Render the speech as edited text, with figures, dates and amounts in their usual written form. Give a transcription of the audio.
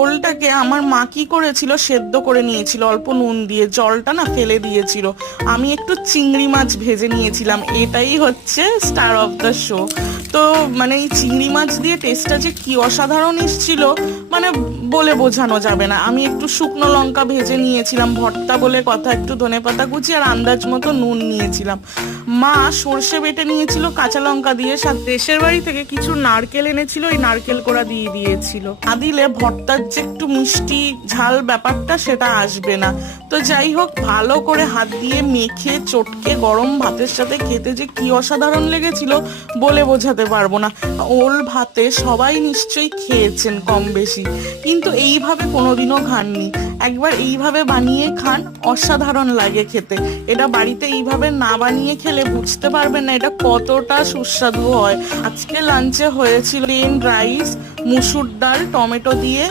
ওলটাকে আমার মা কি করেছিল, সেদ্ধ করে নিয়েছিল অল্প নুন দিয়ে, জলটা না ফেলে দিয়েছিল। আমি একটু চিংড়ি মাছ ভেজে নিয়েছিলাম, এটাই হচ্ছে স্টার অফ দ্য শো। তো মানে এই চিংড়ি মাছ দিয়ে টেস্টটা যে কি অসাধারণ এসেছিল, মানে বলে বোঝানো যাবে না। আমি একটু শুকনো লঙ্কা ভেজে নিয়েছিলাম, ভর্তা বলে কথা, একটু ধনেপাতা কুচি আর আন্দাজ মতো নুন নিয়েছিলাম। মা সর্ষে বেটে নিয়েছিল কাঁচা লঙ্কা দিয়ে, সাথে দেশের বাড়ি থেকে কিছু নারকেল এনেছিল, ওই নারকেল কোড়া দিয়ে দিয়েছিল। না দিলে ভর্তার যে একটু মিষ্টি ঝাল ব্যাপারটা সেটা আসবে না। তো যাই হোক, ভালো করে হাত দিয়ে মেখে চটকে গরম ভাতের সাথে খেতে যে কি অসাধারণ লেগেছিল বলে বোঝাতে পারবো না। ওল ভাতে সবাই নিশ্চয়ই খেয়েছেন কম বেশি, কিন্তু এইভাবে কোনোদিনও খাননি। একবার এইভাবে বানিয়ে খান, অসাধারণ লাগে খেতে। এটা বাড়িতে এইভাবে না বানিয়ে খেলে বুঝতে পারবেন না এটা কতটা সুস্বাদু হয়। আজকে লাঞ্চে হয়েছিল প্লেন রাইস, মুসুর ডাল, টমেটো দিয়ে